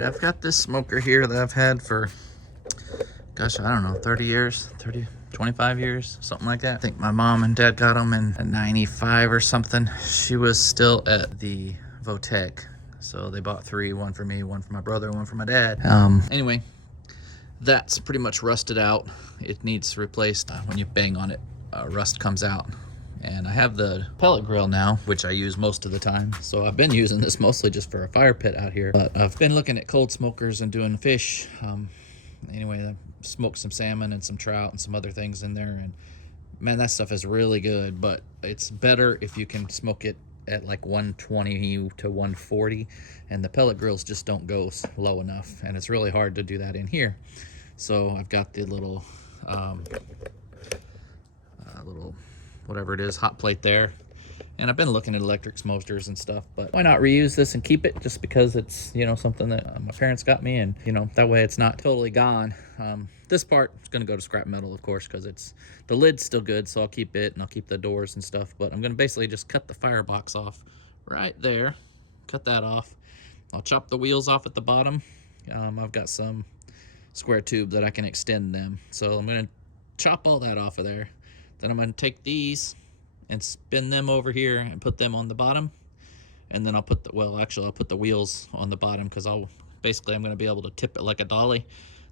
Alright, I've got this smoker here that I've had for, gosh, I don't know, 30 years, 25 years, something like that. I think my mom and dad got them in 95 or something. She was still at the Votech. So they bought three, one for me, one for my brother, one for my dad. Anyway, that's pretty much rusted out. It needs replaced. When you bang on it, rust comes out. And I have the pellet grill now, which I use most of the time. So I've been using this mostly just for a fire pit out here. But I've been looking at cold smokers and doing fish. Anyway, I smoked some salmon and some trout and some other things in there. And man, that stuff is really good. But it's better if you can smoke it at like 120 to 140. And the pellet grills just don't go low enough. And it's really hard to do that in here. So I've got the little whatever it is, hot plate there. And I've been looking at electric smokers and stuff, but why not reuse this and keep it, just because it's, you know, something that my parents got me, and, you know, that way it's not totally gone. This part is going to go to scrap metal, of course, because the lid's still good, so I'll keep it, and I'll keep the doors and stuff. But I'm going to basically just cut the firebox off right there. Cut that off. I'll chop the wheels off at the bottom. I've got some square tube that I can extend them, so I'm going to chop all that off of there. Then I'm going to take these and spin them over here and put them on the bottom. And then I'll put I'll put the wheels on the bottom, because I'm going to be able to tip it like a dolly.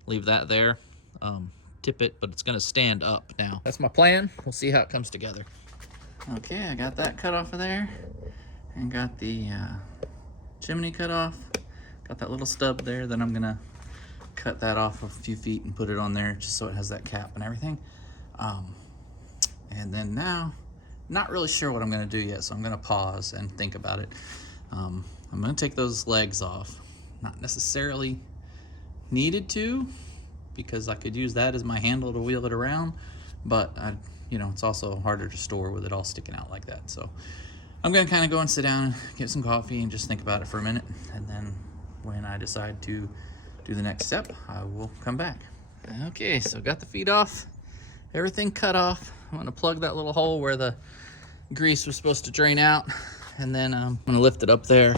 Leave that there, tip it, but it's going to stand up now. That's my plan. We'll see how it comes together. Okay, I got that cut off of there, and got the chimney cut off. Got that little stub there. Then I'm going to cut that off a few feet and put it on there, just so it has that cap and everything. And then now, not really sure what I'm going to do yet, so I'm going to pause and think about it. I'm going to take those legs off. Not necessarily needed to, because I could use that as my handle to wheel it around, but you know, it's also harder to store with it all sticking out like that. So I'm going to kind of go and sit down and get some coffee and just think about it for a minute, and then when I decide to do the next step, I will come back. Okay, so got the feet off, everything cut off. I'm going to plug that little hole where the grease was supposed to drain out, and then I'm going to lift it up there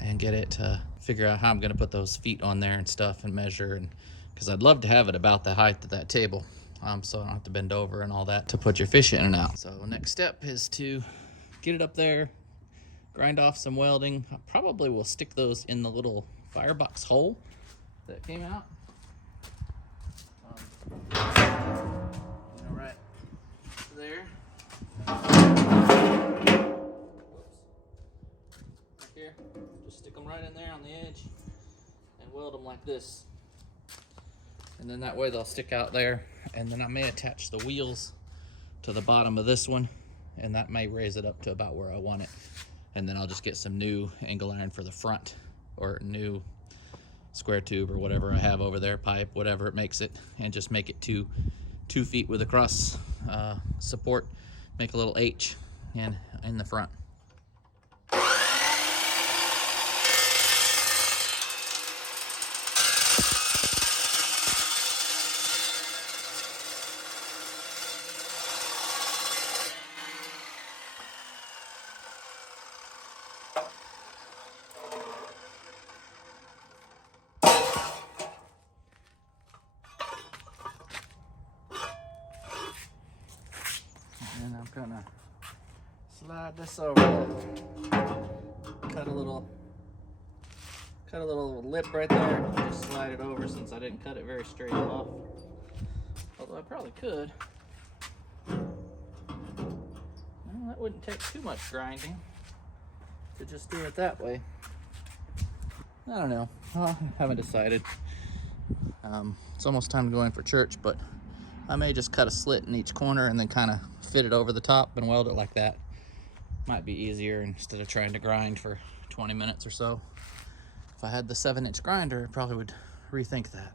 and get it to figure out how I'm going to put those feet on there and stuff, and measure, and because I'd love to have it about the height of that table, so I don't have to bend over and all that to put your fish in and out. So next step is to get it up there, grind off some welding. I probably will stick those in the little firebox hole that came out. Right there. Here, just stick them right in there on the edge and weld them like this, and then that way they'll stick out there. And then I may attach the wheels to the bottom of this one, and that may raise it up to about where I want it. And then I'll just get some new angle iron for the front, or new square tube or whatever I have over there, pipe, whatever it makes it, and just make it 2 feet with a cross support. Make a little H in the front. And I'm gonna slide this over. Cut a little lip right there. Just slide it over, since I didn't cut it very straight off. Although I probably could. Well, that wouldn't take too much grinding to just do it that way. I don't know. I haven't decided. It's almost time to go in for church, but I may just cut a slit in each corner and then kind of fit it over the top and weld it like that. Might be easier instead of trying to grind for 20 minutes or so. If I had the 7-inch grinder, I probably would rethink that.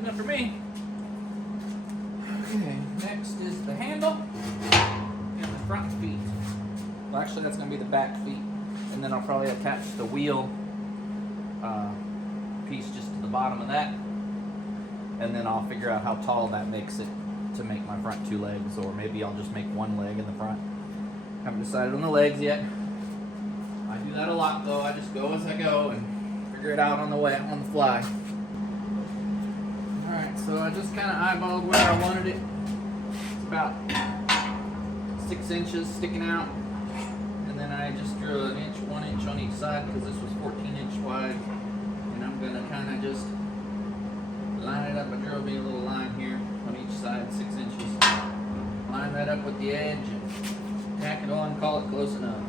good enough for me. Okay, next is the handle and the front feet. Well, actually, that's going to be the back feet. And then I'll probably attach the wheel piece just to the bottom of that. And then I'll figure out how tall that makes it to make my front two legs, or maybe I'll just make one leg in the front. Haven't decided on the legs yet. I do that a lot though. I just go as I go and figure it out on the way, on the fly. Alright, so I just kind of eyeballed where I wanted it. It's about 6 inches sticking out. And then I just drew an inch, 1 inch on each side because this was 14-inch wide. And I'm going to kind of just line it up. I drew me a little line here on each side, 6 inches. Line that up with the edge and tack it on, call it close enough.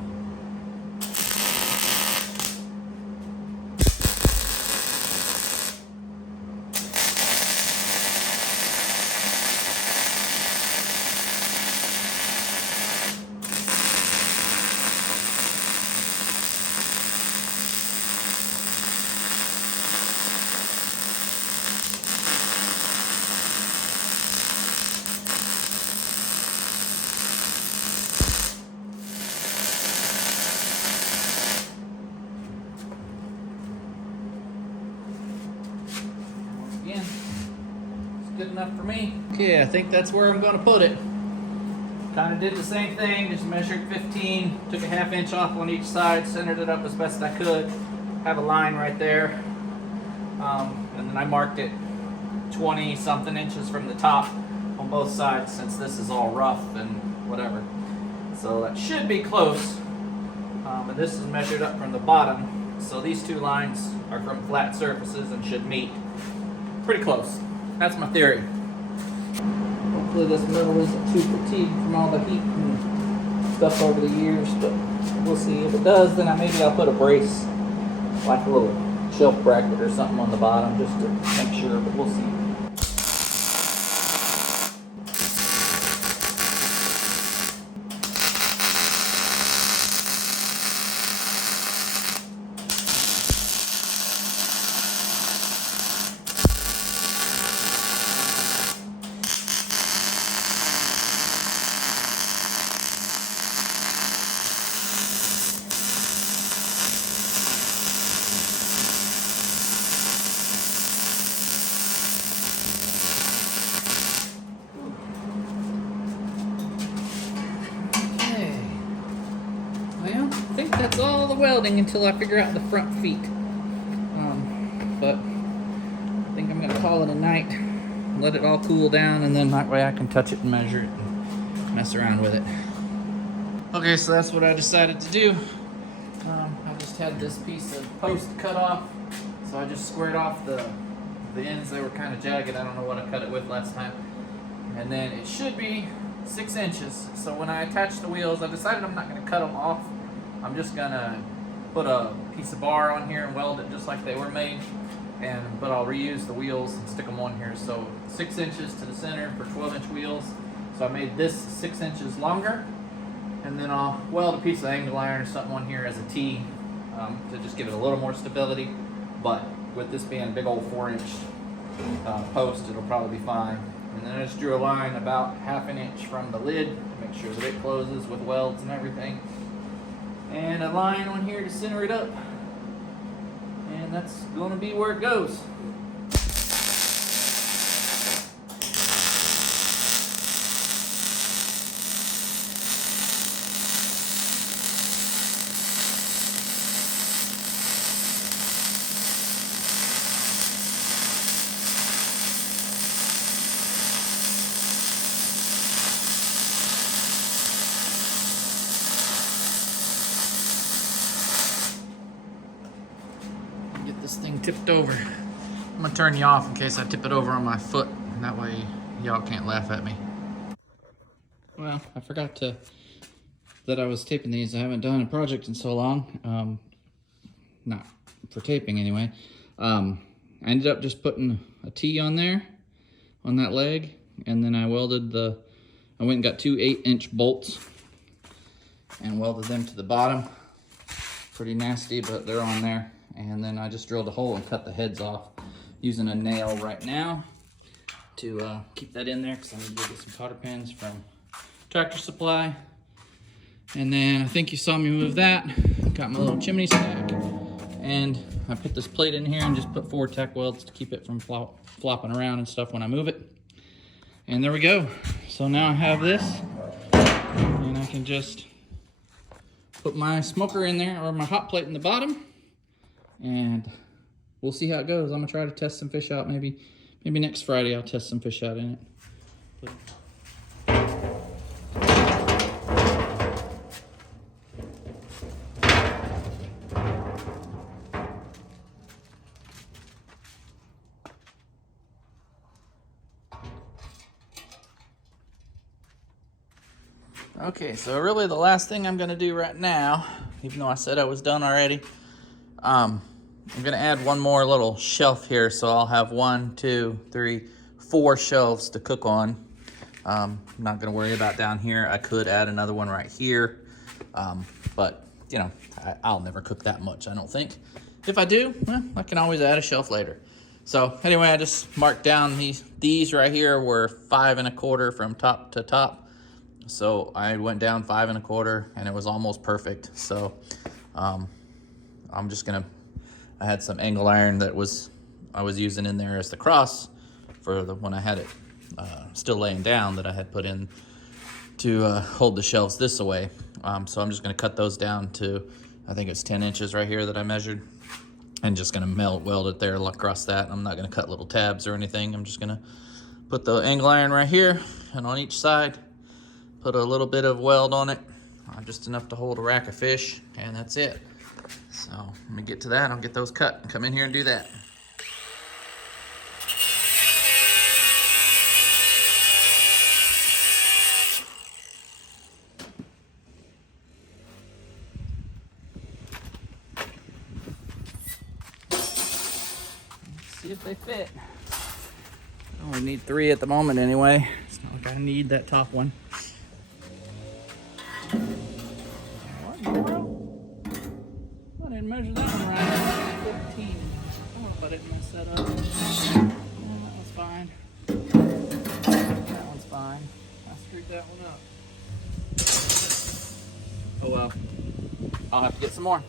Again, it's good enough for me. Okay, I think that's where I'm going to put it. Kind of did the same thing, just measured 15, took a ½ inch off on each side, centered it up as best I could. Have a line right there. And then I marked it 20 something inches from the top on both sides, since this is all rough and whatever. So that should be close. And this is measured up from the bottom. So these two lines are from flat surfaces and should meet. Pretty close. That's my theory. Hopefully this metal isn't too fatigued from all the heat and stuff over the years, but we'll see. If it does, then maybe I'll put a brace, like a little shelf bracket or something on the bottom, just to make sure, but we'll see. I think that's all the welding until I figure out the front feet. But I think I'm going to call it a night, let it all cool down, and then that way I can touch it and measure it and mess around with it. Okay, so that's what I decided to do. I just had this piece of post cut off, so I just squared off the ends. They were kind of jagged. I don't know what I cut it with last time. And then it should be 6 inches. So when I attach the wheels, I decided I'm not going to cut them off. I'm just gonna put a piece of bar on here and weld it just like they were made, but I'll reuse the wheels and stick them on here. So 6 inches to the center for 12-inch wheels. So I made this 6 inches longer, and then I'll weld a piece of angle iron or something on here as a T to just give it a little more stability. But with this being a big old 4-inch post, it'll probably be fine. And then I just drew a line about ½ an inch from the lid to make sure that it closes with welds and everything. And a line on here to center it up. And that's going to be where it goes. Get this thing tipped over. I'm gonna turn you off in case I tip it over on my foot, and that way y'all can't laugh at me. Well, I forgot that I was taping these. I haven't done a project in so long. Not for taping anyway. I ended up just putting a T on there, on that leg, and then I welded I went and got two 8-inch bolts and welded them to the bottom. Pretty nasty, but they're on there. And then I just drilled a hole and cut the heads off using a nail right now. to keep that in there because I need to get some cotter pins from Tractor Supply. And then I think you saw me move that. Got my little chimney stack. And I put this plate in here and just put 4 tack welds to keep it from flopping around and stuff when I move it. And there we go. So now I have this, and I can just put my smoker in there, or my hot plate in the bottom, and we'll see how it goes. I'm gonna try to test some fish out. Maybe next Friday I'll test some fish out in it. Okay, so really the last thing I'm gonna do right now, even though I said I was done already, I'm gonna add one more little shelf here, so I'll have 1, 2, 3, 4 shelves to cook on. I'm not gonna worry about down here. I could add another one right here, but you know, I'll never cook that much, I don't think. If I do, well, I can always add a shelf later. So anyway, I just marked down these right here were 5 1/4 from top to top. So I went down 5 1/4 and it was almost perfect. So I'm just gonna, I had some angle iron that I was using in there as the cross for when I had it still laying down, that I had put in to hold the shelves this away. So I'm just gonna cut those down to, I think it's 10 inches right here that I measured, and just gonna weld it there across that. I'm not gonna cut little tabs or anything. I'm just gonna put the angle iron right here, and on each side put a little bit of weld on it, just enough to hold a rack of fish, and that's it. So let me get to that. I'll get those cut and come in here and do that. Let's see if they fit. I only need 3 at the moment anyway. It's not like I need that top one. What in the world? I didn't measure that one right. 15. I wonder if I didn't mess that up. That one's fine. That one's fine. I screwed that one up. Oh well. I'll have to get some more.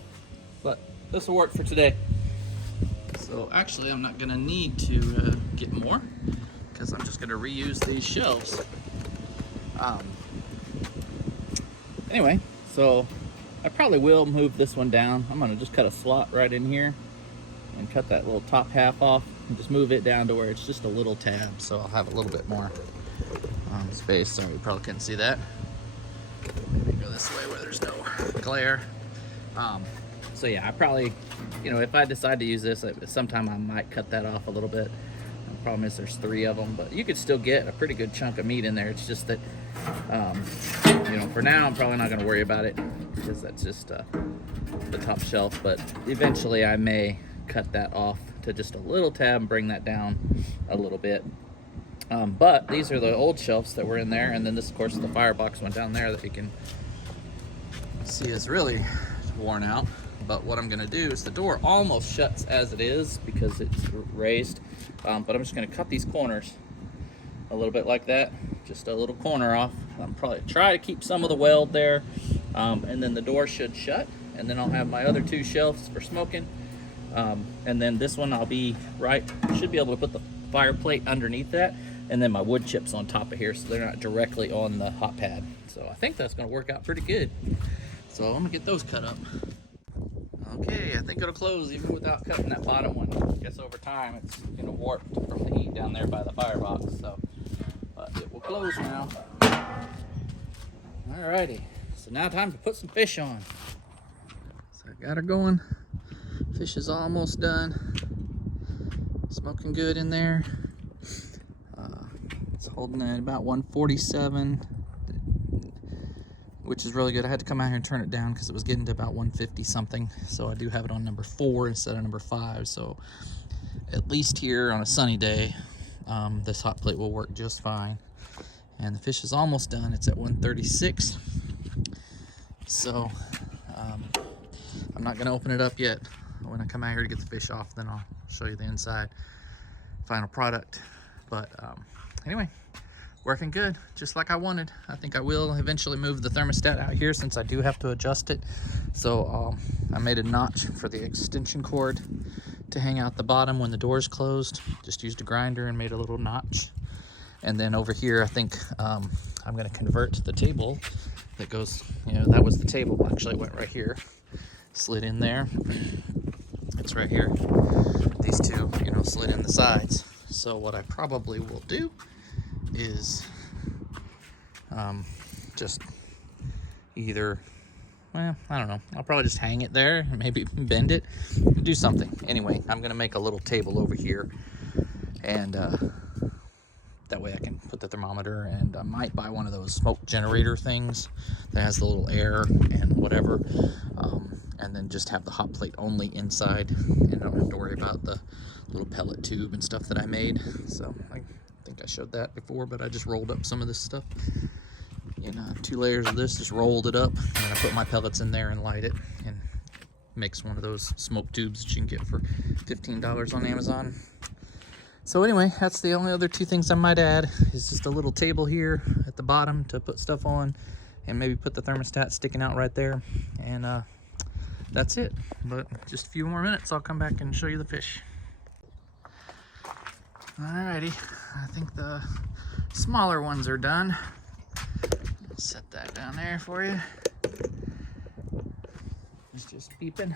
But this will work for today. So actually I'm not gonna need to get more, because I'm just gonna reuse these shelves. Anyway, so I probably will move this one down. I'm gonna just cut a slot right in here and cut that little top half off and just move it down to where it's just a little tab, so I'll have a little bit more space. Sorry, you probably couldn't see that. Maybe go this way where there's no glare. So yeah, I probably, you know, if I decide to use this, sometime I might cut that off a little bit. The problem is there's 3 of them, but you could still get a pretty good chunk of meat in there. It's just that, you know, for now I'm probably not going to worry about it, because that's just the top shelf. But eventually I may cut that off to just a little tab and bring that down a little bit. But these are the old shelves that were in there, and then this, of course, the firebox one down there that you can see is really worn out. But what I'm gonna do is, the door almost shuts as it is because it's raised, but I'm just gonna cut these corners a little bit like that, just a little corner off. I'm probably try to keep some of the weld there, and then the door should shut, and then I'll have my other 2 shelves for smoking, and then this one should be able to put the fire plate underneath that, and then my wood chips on top of here, so they're not directly on the hot pad. So I think that's gonna work out pretty good. So I'm gonna get those cut up. Okay, I think it'll close even without cutting that bottom one. I guess over time it's gonna warp from the heat down there by the firebox, so but it will close now. Alrighty, so now time to put some fish on. So I got her going. Fish is almost done. Smoking good in there. It's holding at about 147. Which is really good. I had to come out here and turn it down because it was getting to about 150 something. So I do have it on number 4 instead of number 5. So at least here on a sunny day, this hot plate will work just fine. And the fish is almost done. It's at 136. So I'm not gonna open it up yet. When I come out here to get the fish off, then I'll show you the inside final product. But anyway, working good, just like I wanted. I think I will eventually move the thermostat out here since I do have to adjust it. So I made a notch for the extension cord to hang out the bottom when the door's closed. Just used a grinder and made a little notch. And then over here, I think I'm gonna convert the table that goes, you know, that was the table. Actually, it went right here, slid in there. It's right here. These two, you know, slid in the sides. So what I probably will do is just either, well, I don't know, I'll probably just hang it there, maybe bend it, do something. Anyway, I'm gonna make a little table over here, and that way I can put the thermometer, and I might buy one of those smoke generator things that has the little air and whatever, and then just have the hot plate only inside, and I don't have to worry about the little pellet tube and stuff that I made. So I think I showed that before, but I just rolled up some of this stuff in 2 layers of this, just rolled it up, and I put my pellets in there and light it, and makes one of those smoke tubes that you can get for $15 on Amazon. So anyway, that's the only other 2 things I might add, is just a little table here at the bottom to put stuff on, and maybe put the thermostat sticking out right there, and that's it. But just a few more minutes, I'll come back and show you the fish. Alrighty, I think the smaller ones are done. Set that down there for you. It's just beeping.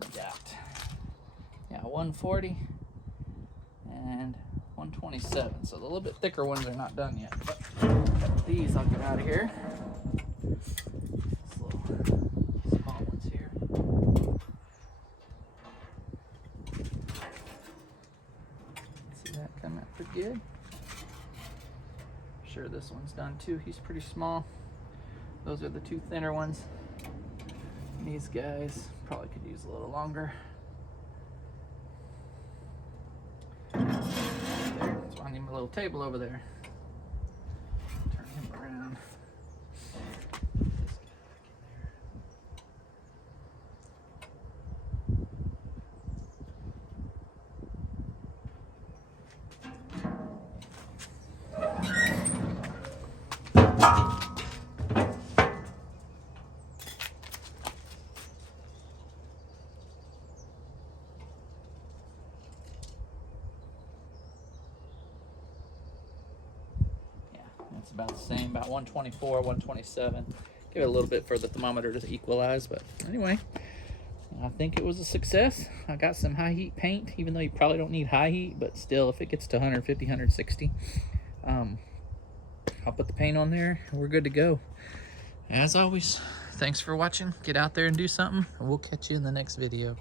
We got, yeah, 140 and 127. So the little bit thicker ones are not done yet, but these I'll get out of here. These little small ones here. See that come out pretty good. Sure, this one's done too. He's pretty small. Those are the 2 thinner ones. And these guys probably could use a little longer. There. That's why I need my little table over there. Turn him around. It's about the same, about 124, 127. Give it a little bit for the thermometer to equalize, but anyway, I think it was a success. I got some high heat paint, even though you probably don't need high heat, but still, if it gets to 150, 160, I'll put the paint on there and we're good to go. As always, thanks for watching. Get out there and do something, and we'll catch you in the next video.